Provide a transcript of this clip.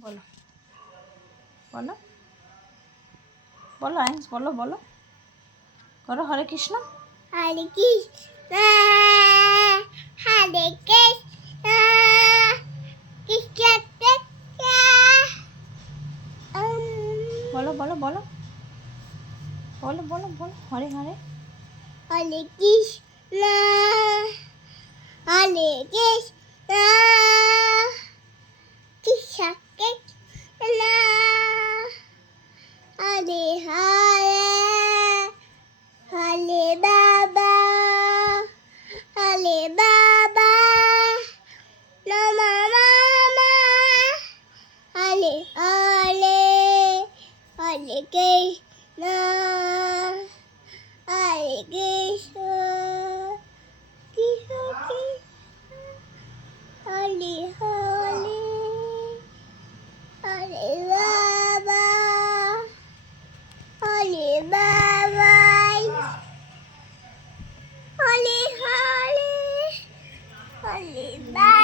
বলো বলো বলো আইন্স বলো বলো করো হরে কৃষ্ণ হরে কৃষ্ণ হরে কৃষ্ণ কৃষ্ণ কৃষ্ণ বলো বলো বলো বলো বলো বলো হরে হরে হরে কৃষ্ণ হরে কৃষ্ণ কৃষ্ণ কৃষ্ণ হরে হরে হরে বাবা নমঃ মামা হরে হরে হরে কৃষ্ণ হরে কৃষ্ণ কৃষ্ণ কৃষ্ণ হরে হরে হরে বাবা হরে হরে হরে হরে বাবা